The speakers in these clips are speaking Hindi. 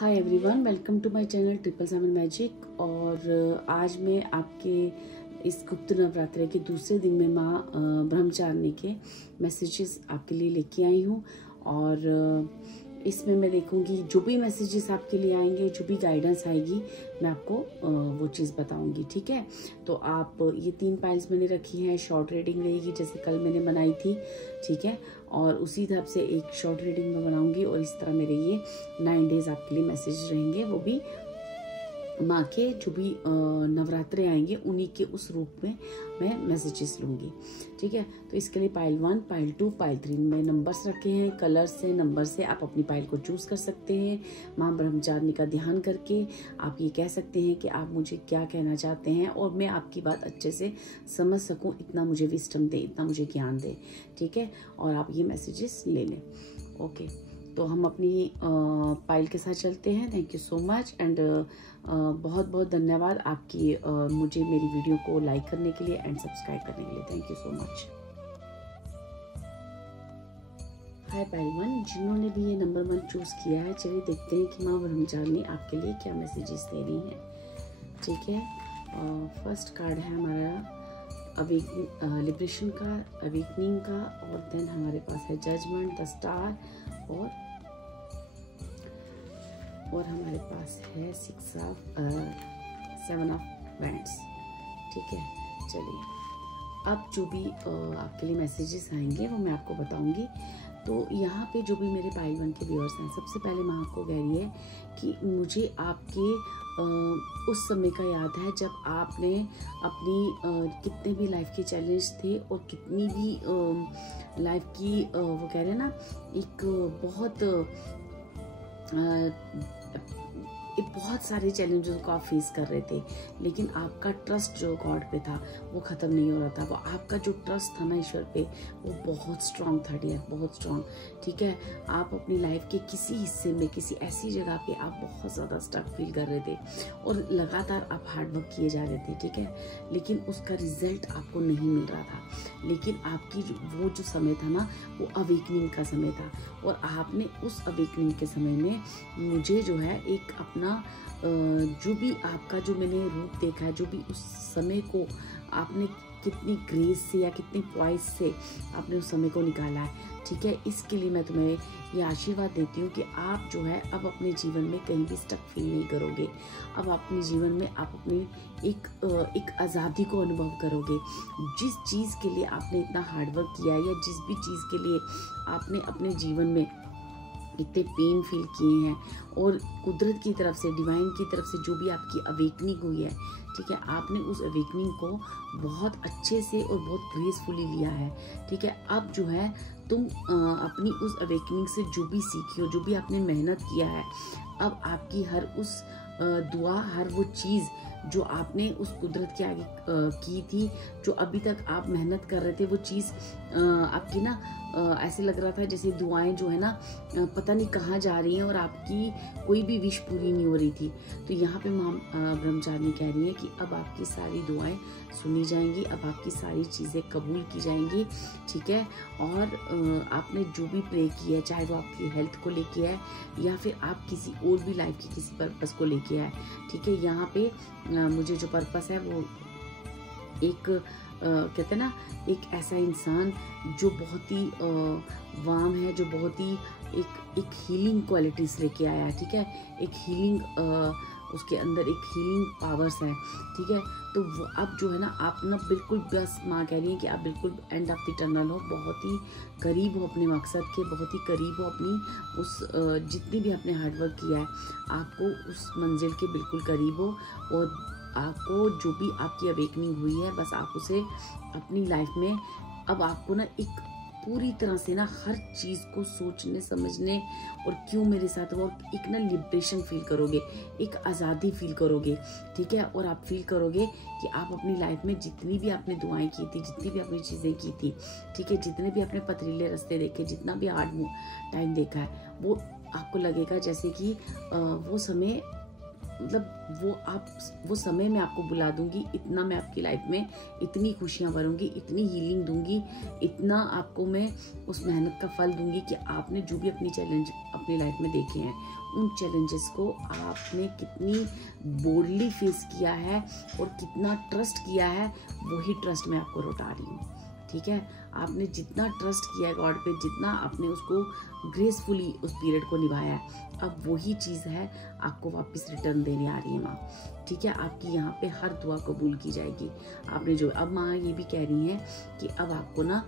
Hi everyone, welcome to my channel 777 magic. और आज मैं आपके इस गुप्त नवरात्रि के दूसरे दिन में माँ ब्रह्मचारिणी के मैसेजेस आपके लिए लेके आई हूँ। और इसमें मैं देखूंगी जो भी मैसेजेस आपके लिए आएंगे, जो भी गाइडेंस आएगी, मैं आपको वो चीज़ बताऊंगी। ठीक है, तो आप ये 3 पाइल्स मैंने रखी हैं। शॉर्ट रीडिंग रहेगी जैसे कल मैंने बनाई थी, ठीक है, और उसी तरह से एक शॉर्ट रीडिंग में बनाऊंगी। और इस तरह मेरे ये 9 डेज आपके लिए मैसेज रहेंगे, वो भी माँ के जो भी नवरात्रे आएंगे उन्हीं के उस रूप में मैं मैसेजेस लूँगी। ठीक है, तो इसके लिए पाइल 1, पाइल 2, पाइल 3 में नंबर्स रखे हैं। कलर्स से, नंबर से आप अपनी पाइल को चूज कर सकते हैं। माँ ब्रह्मचारिणी का ध्यान करके आप ये कह सकते हैं कि आप मुझे क्या कहना चाहते हैं और मैं आपकी बात अच्छे से समझ सकूं, इतना मुझे विस्डम दे, इतना मुझे ज्ञान दे। ठीक है, और आप ये मैसेजेस ले लें। ओके, तो हम अपनी पाइल के साथ चलते हैं। Thank you so much and बहुत बहुत धन्यवाद आपकी मुझे मेरी वीडियो को लाइक करने के लिए एंड सब्सक्राइब करने के लिए। Thank you so much. Hi pile 1, जिन्होंने भी ये नंबर 1 चूज किया है, चलिए देखते हैं कि माँ ब्रह्मचारिणी आपके लिए क्या मैसेजेस दे रही हैं। ठीक है, फर्स्ट कार्ड है हमारा लिबरेशन का, अवेकनिंग का, और देन हमारे पास है जजमेंट, द स्टार, और हमारे पास है 7 ऑफ वैंड्स। ठीक है, चलिए अब जो भी आपके लिए मैसेजेस आएंगे वो मैं आपको बताऊंगी। तो यहाँ पे जो भी मेरे पाइल 1 के व्यूअर्स हैं, सबसे पहले मैं आपको कह रही है कि मुझे आपके उस समय का याद है जब आपने अपनी कितने भी लाइफ के चैलेंज थे और कितनी भी लाइफ की वो कह रहे हैं ना, एक बहुत सारे चैलेंजेस को आप फेस कर रहे थे, लेकिन आपका ट्रस्ट जो गॉड पे था वो ख़त्म नहीं हो रहा था। वो आपका जो ट्रस्ट था ना ईश्वर पे, वो बहुत स्ट्रांग था डियर, बहुत स्ट्रांग। ठीक है, आप अपनी लाइफ के किसी हिस्से में, किसी ऐसी जगह पे आप बहुत ज़्यादा स्टक फील कर रहे थे और लगातार आप हार्ड वर्क किए जा रहे थे। ठीक है, लेकिन उसका रिजल्ट आपको नहीं मिल रहा था। लेकिन आपकी वो जो समय था ना, वो अवेकनिंग का समय था, और आपने उस अवेकनिंग के समय में मुझे जो है एक अपना जो भी आपका जो मैंने रूप देखा है, जो भी उस समय को आपने कितनी ग्रेस से या कितनी पॉइस से आपने उस समय को निकाला है। ठीक है, इसके लिए मैं तुम्हें ये आशीर्वाद देती हूँ कि आप जो है अब अपने जीवन में कहीं भी स्टक फील नहीं करोगे। अब अपने जीवन में आप अपनी एक आज़ादी को अनुभव करोगे। जिस चीज़ के लिए आपने इतना हार्डवर्क किया है, या जिस भी चीज़ के लिए आपने अपने जीवन में इतने पेन फील किए हैं, और कुदरत की तरफ से, डिवाइन की तरफ से जो भी आपकी अवेकनिंग हुई है, ठीक है, आपने उस अवेकनिंग को बहुत अच्छे से और बहुत ग्रेसफुली लिया है। ठीक है, अब जो है तुम अपनी उस अवेकनिंग से जो भी सीखी हो, जो भी आपने मेहनत किया है, अब आपकी हर उस दुआ, हर वो चीज़ जो आपने उस कुदरत के आगे की थी, जो अभी तक आप मेहनत कर रहे थे, वो चीज़ आपकी ना ऐसे लग रहा था जैसे दुआएं जो है ना पता नहीं कहाँ जा रही हैं और आपकी कोई भी विश पूरी नहीं हो रही थी। तो यहाँ पे माँ ब्रह्मचारिणी कह रही है कि अब आपकी सारी दुआएं सुनी जाएंगी, अब आपकी सारी चीज़ें कबूल की जाएंगी। ठीक है, और आपने जो भी प्रे किया है, चाहे वो आपकी हेल्थ को लेके है या फिर आप किसी और भी लाइफ के किसी पर्पस को लेके है। ठीक है, यहाँ पे मुझे जो पर्पस है वो एक कहते हैं ना, एक ऐसा इंसान जो बहुत ही वार्म है, जो बहुत ही एक हीलिंग क्वालिटीज लेके आया है। ठीक है, एक हीलिंग उसके अंदर एक हीलिंग पावर्स हैं। ठीक है, तो वो अब जो है ना, आप ना बिल्कुल, बस माँ कह रही है कि आप बिल्कुल एंड ऑफ द टनल हो, बहुत ही करीब हो अपने मकसद के, बहुत ही करीब हो अपनी उस जितनी भी आपने हार्डवर्क किया है, आपको उस मंजिल के बिल्कुल करीब हो। और आपको जो भी आपकी अवेकनिंग हुई है, बस आप उसे अपनी लाइफ में, अब आपको ना एक पूरी तरह से ना हर चीज़ को सोचने समझने और क्यों मेरे साथ हुआ, एक ना लिबरेशन फील करोगे, एक आज़ादी फील करोगे। ठीक है, और आप फील करोगे कि आप अपनी लाइफ में जितनी भी आपने दुआएं की थी, जितनी भी आपने चीज़ें की थी, ठीक है, जितने भी आपने पथरीले रास्ते देखे, जितना भी हार्ड टाइम देखा है, वो आपको लगेगा जैसे कि वो समय, मतलब वो समय मैं आपको बुला दूंगी, इतना मैं आपकी लाइफ में इतनी खुशियां भरूंगी, इतनी हीलिंग दूंगी, इतना आपको मैं उस मेहनत का फल दूंगी कि आपने जो भी अपनी चैलेंज अपनी लाइफ में देखे हैं उन चैलेंजेस को आपने कितनी बोल्डली फेस किया है और कितना ट्रस्ट किया है, वही ट्रस्ट मैं आपको लौटा रही हूँ। ठीक है, आपने जितना ट्रस्ट किया है गॉड पे, जितना आपने उसको ग्रेसफुली उस पीरियड को निभाया है, अब वही चीज़ है आपको वापस रिटर्न देने आ रही है माँ। ठीक है, आपकी यहाँ पे हर दुआ कबूल की जाएगी। आपने जो अब माँ ये भी कह रही हैं कि अब आपको ना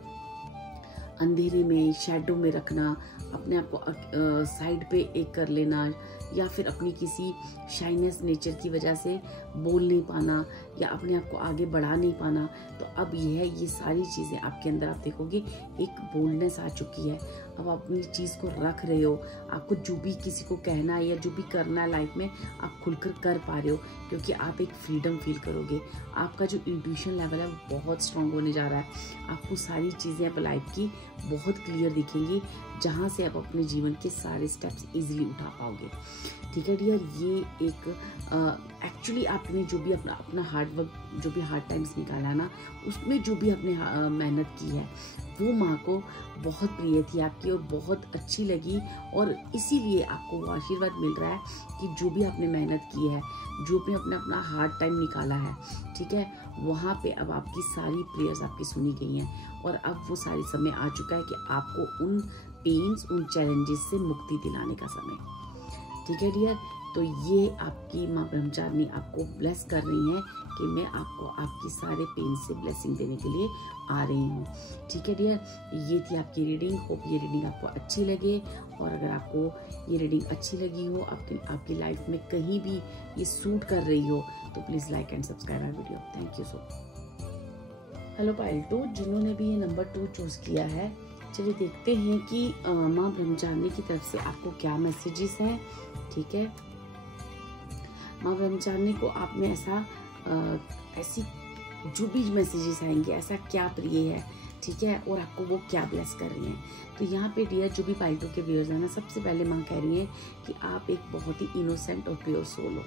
अंधेरे में, शैडो में रखना, अपने आप को साइड पे एक कर लेना, या फिर अपनी किसी शाइनेस नेचर की वजह से बोल नहीं पाना या अपने आप को आगे बढ़ा नहीं पाना, तो अब ये सारी चीज़ें आपके अंदर आप देखोगे एक बोल्डनेस आ चुकी है। अब आप अपनी चीज़ को रख रहे हो, आपको जो भी किसी को कहना है या जो भी करना है लाइफ में आप खुलकर कर पा रहे हो, क्योंकि आप एक फ्रीडम फील करोगे। आपका जो इंट्यूशन लेवल है वो बहुत स्ट्रांग होने जा रहा है। आपको सारी चीज़ें अब लाइफ की बहुत क्लियर दिखेंगी, जहाँ से आप अपने जीवन के सारे स्टेप्स इजीली उठा पाओगे। ठीक है डियर, ये एक एक्चुअली आपने जो भी अपना हार्ड वर्क, जो भी हार्ड टाइम्स निकाला ना, उसमें जो भी आपने मेहनत की है वो माँ को बहुत प्रिय थी आपकी और बहुत अच्छी लगी, और इसीलिए आपको वो आशीर्वाद मिल रहा है कि जो भी आपने मेहनत की है, जो भी आपने अपना हार्ड टाइम निकाला है, ठीक है, वहाँ पे अब आपकी सारी प्रेयर्स आपकी सुनी गई हैं, और अब वो सारी समय आ चुका है कि आपको उन पेन्स, उन चैलेंजेस से मुक्ति दिलाने का समय। ठीक है डियर, तो ये आपकी माँ ब्रह्मचारिणी आपको ब्लेस कर रही हैं कि मैं आपको आपकी सारे पेन से ब्लेसिंग देने के लिए आ रही हूँ। ठीक है डियर, ये थी आपकी रीडिंग। होप ये रीडिंग आपको अच्छी लगे, और अगर आपको ये रीडिंग अच्छी लगी हो, आपकी लाइफ में कहीं भी ये सूट कर रही हो, तो please like and subscribe our video. Thank you so much. Hello पाइल 2, जिन्होंने भी ये नंबर 2 चूज़ किया है, चलिए देखते हैं कि माँ ब्रह्मचारिणी की तरफ से आपको क्या मैसेजेस हैं। ठीक है, माँ ब्रह्मचारिणी को आप में ऐसी जो भी मैसेजेस आएंगे, ऐसा क्या प्रिय है, ठीक है, और आपको वो क्या ब्लेस कर रही हैं। तो यहाँ पे डियर जो भी पाइल 2 के व्यूअर्स हैं ना, सबसे पहले माँ कह रही हैं कि आप एक बहुत ही इनोसेंट और प्योर सोल हो।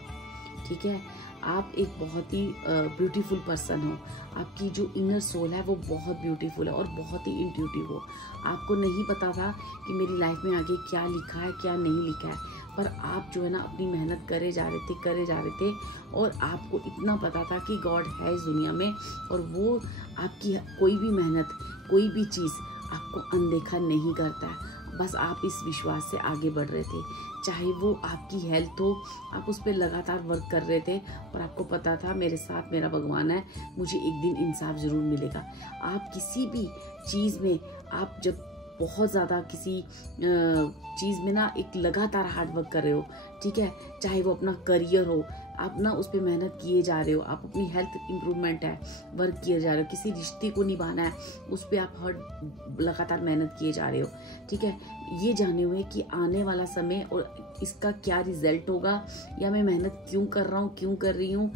ठीक है, आप एक बहुत ही ब्यूटीफुल पर्सन हो। आपकी जो इनर सोल है वो बहुत ब्यूटीफुल है और बहुत ही इंट्यूटिव हो। आपको नहीं पता था कि मेरी लाइफ में आगे क्या लिखा है, क्या नहीं लिखा है, पर आप जो है ना अपनी मेहनत करे जा रहे थे, और आपको इतना पता था कि गॉड है इस दुनिया में, और वो आपकी कोई भी मेहनत, कोई भी चीज़ आपको अनदेखा नहीं करता है। बस आप इस विश्वास से आगे बढ़ रहे थे, चाहे वो आपकी हेल्थ हो, आप उस पर लगातार वर्क कर रहे थे, और आपको पता था मेरे साथ मेरा भगवान है, मुझे एक दिन इंसाफ ज़रूर मिलेगा। आप किसी भी चीज़ में, आप जब बहुत ज़्यादा किसी चीज़ में ना एक लगातार हार्ड वर्क कर रहे हो, ठीक है, चाहे वो अपना करियर हो, आप ना उस पर मेहनत किए जा रहे हो, आप अपनी हेल्थ इम्प्रूवमेंट है, वर्क किए जा रहे हो, किसी रिश्ते को निभाना है, उस पर आप लगातार मेहनत किए जा रहे हो। ठीक है, ये जाने हुए कि आने वाला समय और इसका क्या रिजल्ट होगा, या मैं मेहनत क्यों कर रहा हूँ, क्यों कर रही हूँ,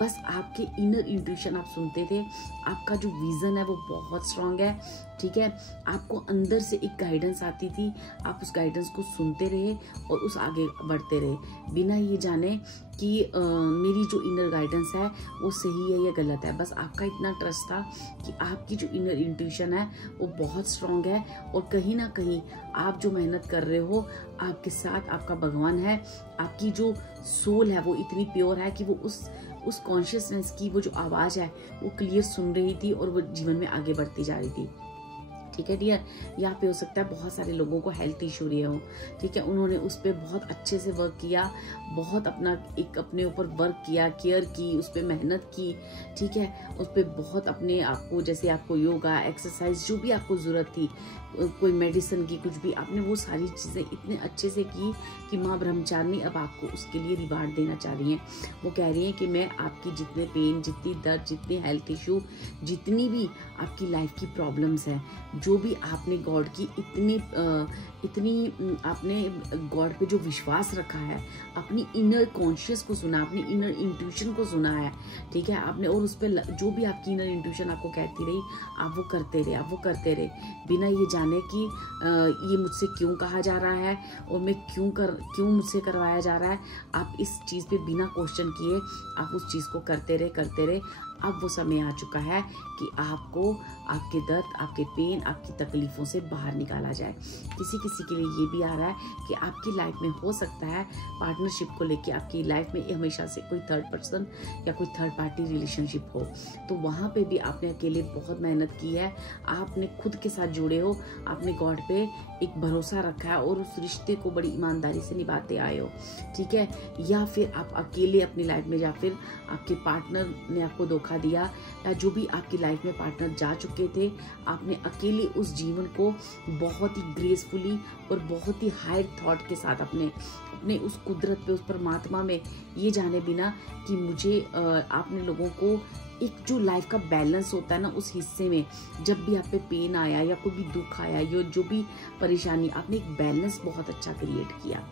बस आपके इनर इंट्यूशन आप सुनते थे। आपका जो विज़न है वो बहुत स्ट्रांग है। ठीक है, आपको अंदर से एक गाइडेंस आती थी, आप उस गाइडेंस को सुनते रहे और उस आगे बढ़ते रहे, बिना ये जाने कि मेरी जो इनर गाइडेंस है वो सही है या गलत है। बस आपका इतना ट्रस्ट था कि आपकी जो इनर इंट्यूशन है वो बहुत स्ट्रांग है, और कहीं ना कहीं आप जो मेहनत कर रहे हो, आपके साथ आपका भगवान है। आपकी जो सोल है वो इतनी प्योर है कि वो उस कॉन्शियसनेस की वो जो आवाज़ है वो क्लियर सुन रही थी, और वो जीवन में आगे बढ़ती जा रही थी। ठीक है डियर, यहाँ पे हो सकता है बहुत सारे लोगों को हेल्थ इशू रहे हो। ठीक है, उन्होंने उस पर बहुत अच्छे से वर्क किया, बहुत अपने ऊपर वर्क किया, केयर की, उस पर मेहनत की। ठीक है, उस पर बहुत अपने आप को, जैसे आपको योगा, एक्सरसाइज, जो भी आपको ज़रूरत थी, कोई मेडिसिन की, कुछ भी, आपने वो सारी चीज़ें इतने अच्छे से की कि माँ ब्रह्मचारिणी अब आपको उसके लिए रिवार्ड देना चाह रही हैं। वो कह रही हैं कि मैं आपकी जितने पेन, जितनी दर्द, जितने हेल्थ इशू, जितनी भी आपकी लाइफ की प्रॉब्लम्स हैं, जो भी आपने गॉड की इतनी आपने गॉड पे जो विश्वास रखा है, अपनी इनर कॉन्शियस को सुना, अपनी इनर इंट्यूशन को सुना है। ठीक है, आपने, और उस पर जो भी आपकी इनर इंट्यूशन आपको कहती रही, आप वो करते रहे, बिना ये जाने कि ये मुझसे क्यों कहा जा रहा है, और मैं क्यों मुझसे करवाया जा रहा है। आप इस चीज़ पे बिना क्वेश्चन किए आप उस चीज़ को करते रहे। अब वो समय आ चुका है कि आपको आपके दर्द, आपके पेन, आपकी तकलीफ़ों से बाहर निकाला जाए। किसी किसी के लिए ये भी आ रहा है कि आपकी लाइफ में हो सकता है पार्टनरशिप को लेके आपकी लाइफ में हमेशा से कोई थर्ड पर्सन या कोई थर्ड पार्टी रिलेशनशिप हो, तो वहाँ पे भी आपने अकेले बहुत मेहनत की है, आपने खुद के साथ जुड़े हो, आपने गॉड पे एक भरोसा रखा है और उस रिश्ते को बड़ी ईमानदारी से निभाते आए हो, ठीक है। या फिर आप अकेले अपनी लाइफ में, या फिर आपके पार्टनर ने आपको धोखा दिया, या जो भी आपकी लाइफ में पार्टनर जा चुके थे, आपने अकेले उस जीवन को बहुत ही ग्रेसफुली और बहुत ही हायर थॉट के साथ अपने उस कुदरत पे, उस परमात्मा में ये जाने बिना कि मुझे आपने लोगों को एक जो लाइफ का बैलेंस होता है ना, उस हिस्से में जब भी आप पे पेन आया या कोई भी दुख आया या जो भी परेशानी, आपने एक बैलेंस बहुत अच्छा क्रिएट किया,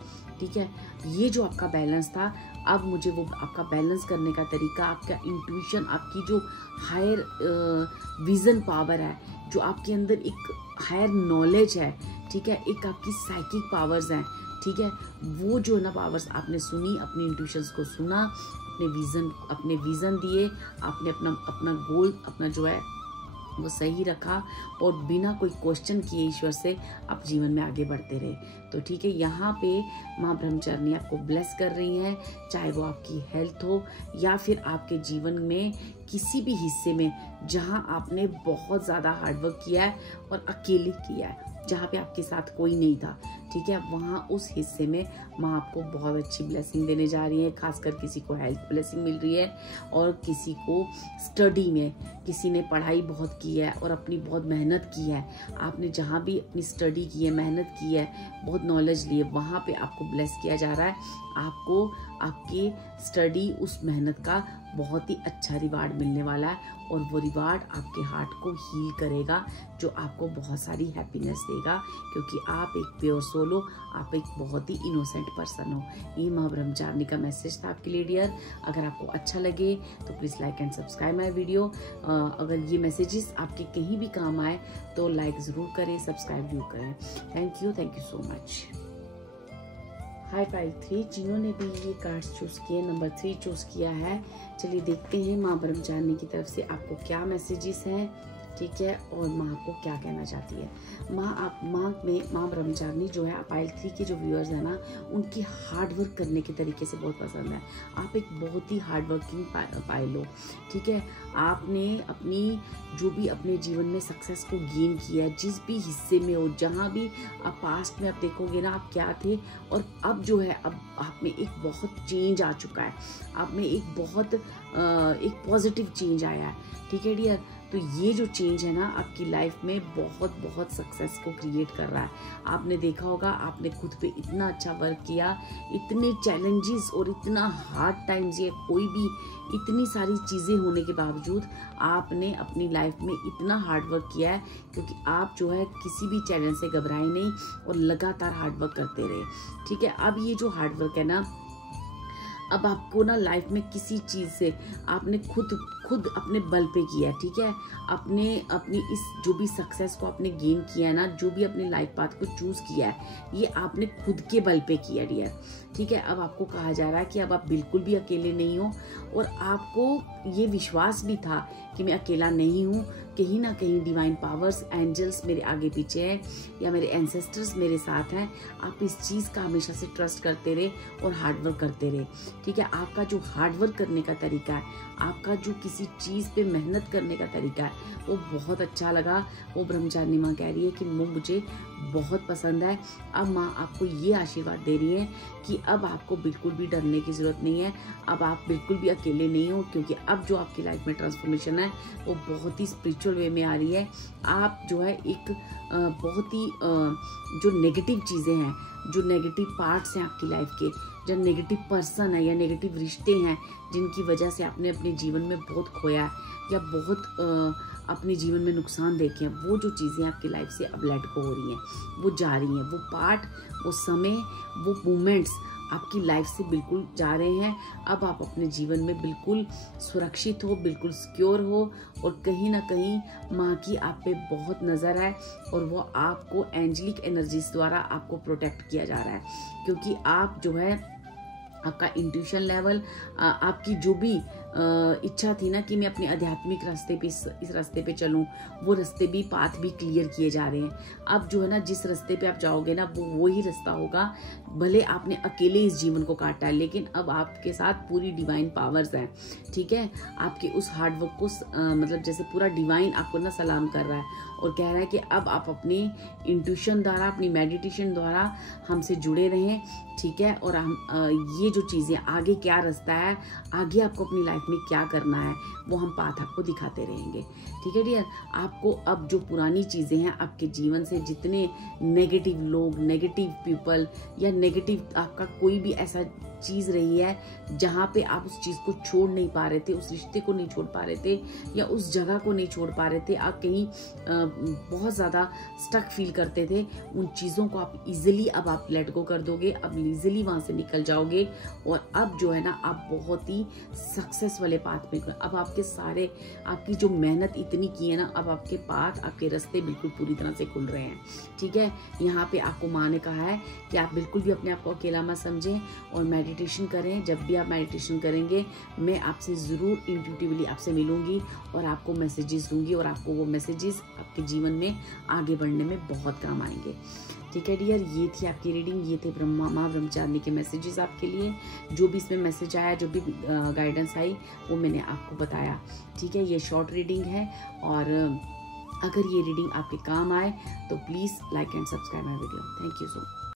ठीक है। ये जो आपका बैलेंस था, अब मुझे वो आपका बैलेंस करने का तरीका, आपका इंट्यूशन, आपकी जो हायर विजन पावर है, जो आपके अंदर एक हायर नॉलेज है, ठीक है, एक आपकी साइकिक पावर्स हैं, ठीक है, वो जो है ना पावर्स आपने सुनी, अपनी इंट्यूशंस को सुना, अपने विजन दिए, आपने अपना गोल अपना जो है वो सही रखा और बिना कोई क्वेश्चन किए ईश्वर से आप जीवन में आगे बढ़ते रहे। तो ठीक है, यहाँ पे माँ ब्रह्मचारिणी आपको ब्लेस कर रही हैं, चाहे वो आपकी हेल्थ हो या फिर आपके जीवन में किसी भी हिस्से में जहाँ आपने बहुत ज़्यादा हार्डवर्क किया है और अकेले किया है, जहाँ पे आपके साथ कोई नहीं था, ठीक है, वहाँ उस हिस्से में माँ आपको बहुत अच्छी ब्लेसिंग देने जा रही है। खासकर किसी को हेल्थ ब्लेसिंग मिल रही है और किसी को स्टडी में, किसी ने पढ़ाई बहुत की है और अपनी बहुत मेहनत की है, आपने जहाँ भी अपनी स्टडी की है, मेहनत की है, बहुत नॉलेज ली है, वहाँ पे आपको ब्लेस किया जा रहा है। आपको आपकी स्टडी, उस मेहनत का बहुत ही अच्छा रिवार्ड मिलने वाला है और वो रिवार्ड आपके हार्ट को हील करेगा, जो आपको बहुत सारी हैप्पीनेस देगा, क्योंकि आप एक प्योर सोल हो, आप एक बहुत ही इनोसेंट पर्सन हो। ये माँ ब्रह्मचारिणी का मैसेज था आपके लिए डियर। अगर आपको अच्छा लगे तो please like and subscribe my video. अगर ये मैसेजेस आपके कहीं भी काम आए तो लाइक ज़रूर करें, सब्सक्राइब जरूर करें। Thank you so much. High pile 3 जिन्होंने भी ये कार्ड्स चूज़ किए, नंबर 3 चूज़ किया है, चलिए देखते हैं माँ ब्रह्मचारिणी की तरफ से आपको क्या मैसेजेस हैं, ठीक है, और माँ आपको क्या कहना चाहती है। माँ ब्रह्मचारिणी जो है पाइल 3 के जो व्यूअर्स हैं ना, उनकी हार्ड वर्क करने के तरीके से बहुत पसंद है। आप एक बहुत ही हार्ड वर्किंग पाइल हो, ठीक है, आपने अपनी जो भी अपने जीवन में सक्सेस को गेन किया है, जिस भी हिस्से में हो, जहाँ भी आप पास्ट में आप देखोगे ना आप क्या थे, और अब जो है अब आप में एक बहुत चेंज आ चुका है, आप में एक बहुत एक पॉजिटिव चेंज आया है, ठीक है डियर। तो ये जो चेंज है ना आपकी लाइफ में बहुत सक्सेस को क्रिएट कर रहा है। आपने देखा होगा, आपने खुद पे इतना अच्छा वर्क किया, इतने चैलेंजेस और इतना हार्ड टाइम्स, ये कोई भी इतनी सारी चीज़ें होने के बावजूद आपने अपनी लाइफ में इतना हार्ड वर्क किया है, क्योंकि आप जो है किसी भी चैलेंज से घबराए नहीं और लगातार हार्ड वर्क करते रहे, ठीक है। अब ये जो हार्ड वर्क है ना, अब आपको ना लाइफ में किसी चीज़ से आपने खुद अपने बल पे किया, ठीक है, अपनी इस जो भी सक्सेस को आपने गेन किया है ना, जो भी अपने लाइफ पाथ को चूज़ किया है, ये आपने खुद के बल पे किया डियर, ठीक है। अब आपको कहा जा रहा है कि अब आप बिल्कुल भी अकेले नहीं हो, और आपको ये विश्वास भी था कि मैं अकेला नहीं हूँ, कहीं ना कहीं डिवाइन पावर्स, एंजल्स मेरे आगे पीछे है, या मेरे एंसेस्टर्स मेरे साथ हैं। आप इस चीज़ का हमेशा से ट्रस्ट करते रहे और हार्डवर्क करते रहे, ठीक है। आपका जो हार्डवर्क करने का तरीका है, आपका जो किसी चीज़ पे मेहनत करने का तरीका है, वो बहुत अच्छा लगा। वो ब्रह्मचारिणी माँ कह रही है कि वो मुझे बहुत पसंद है। अब माँ आपको ये आशीर्वाद दे रही है कि अब आपको बिल्कुल भी डरने की ज़रूरत नहीं है, अब आप बिल्कुल भी अकेले नहीं हो, क्योंकि अब जो आपकी लाइफ में ट्रांसफॉर्मेशन है वो बहुत ही स्पिरिचुअल वे में आ रही है। आप जो है एक बहुत ही जो नेगेटिव चीज़ें हैं, जो नेगेटिव पार्ट्स हैं आपकी लाइफ के, जो नेगेटिव पर्सन है या नेगेटिव रिश्ते हैं जिनकी वजह से आपने अपने जीवन में बहुत खोया है या बहुत अपने जीवन में नुकसान देखे हैं, वो जो चीज़ें आपकी लाइफ से अब लेट गो हो रही हैं, वो जा रही हैं, वो पार्ट, वो समय, वो मोमेंट्स आपकी लाइफ से बिल्कुल जा रहे हैं। अब आप अपने जीवन में बिल्कुल सुरक्षित हो, बिल्कुल सिक्योर हो, और कहीं ना कहीं माँ की आप पे बहुत नज़र है और वो आपको एंजलिक एनर्जीज द्वारा आपको प्रोटेक्ट किया जा रहा है, क्योंकि आप जो है आपका इंट्यूशन लेवल, आपकी जो भी इच्छा थी ना कि मैं अपने आध्यात्मिक रास्ते पे इस रास्ते पे चलूं, वो रास्ते भी पाथ भी क्लियर किए जा रहे हैं। अब जो है ना जिस रास्ते पे आप जाओगे ना वो ही रास्ता होगा। भले आपने अकेले इस जीवन को काटा है, लेकिन अब आपके साथ पूरी डिवाइन पावर्स हैं, ठीक है। आपके उस हार्डवर्क को मतलब जैसे पूरा डिवाइन आपको ना सलाम कर रहा है और कह रहा है कि अब आप अपनी इंट्यूशन द्वारा, अपनी मेडिटेशन द्वारा हमसे जुड़े रहें, ठीक है। और हम ये जो चीज़ें आगे क्या रास्ता है, आगे आपको अपनी लाइफ में क्या करना है, वो हम पाथ आपको दिखाते रहेंगे, ठीक है डियर। आपको अब जो पुरानी चीज़ें हैं आपके जीवन से, जितने नेगेटिव लोग, नेगेटिव पीपल या नेगेटिव आपका कोई भी ऐसा चीज़ रही है जहाँ पे आप उस चीज़ को छोड़ नहीं पा रहे थे, उस रिश्ते को नहीं छोड़ पा रहे थे या उस जगह को नहीं छोड़ पा रहे थे, आप कहीं बहुत ज़्यादा स्टक फील करते थे, उन चीज़ों को आप इजीली अब आप लेट गो कर दोगे, अब इजीली वहाँ से निकल जाओगे। और अब जो है ना आप बहुत ही सक्सेस वाले पाथ में, अब आपके सारे, आपकी जो मेहनत इतनी की है ना, अब आपके पाथ, आपके रास्ते बिल्कुल पूरी तरह से खुल रहे हैं, ठीक है। यहाँ पे आपको माँ ने कहा है कि आप बिल्कुल भी अपने आप को अकेला मत समझें और मेडिटेशन करें। जब भी आप मेडिटेशन करेंगे मैं आपसे ज़रूर इंट्यूटिवली आपसे मिलूंगी और आपको मैसेजेस दूंगी और आपको वो मैसेजेस आपके जीवन में आगे बढ़ने में बहुत काम आएंगे, ठीक है डियर। ये थी आपकी रीडिंग, ये थे माँ ब्रह्मचारिणी के मैसेजेस आपके लिए। जो भी इसमें मैसेज आया, जो भी गाइडेंस आई, वो मैंने आपको बताया, ठीक है। ये शॉर्ट रीडिंग है और अगर ये रीडिंग आपके काम आए तो please like and subscribe my video. Thank you so much.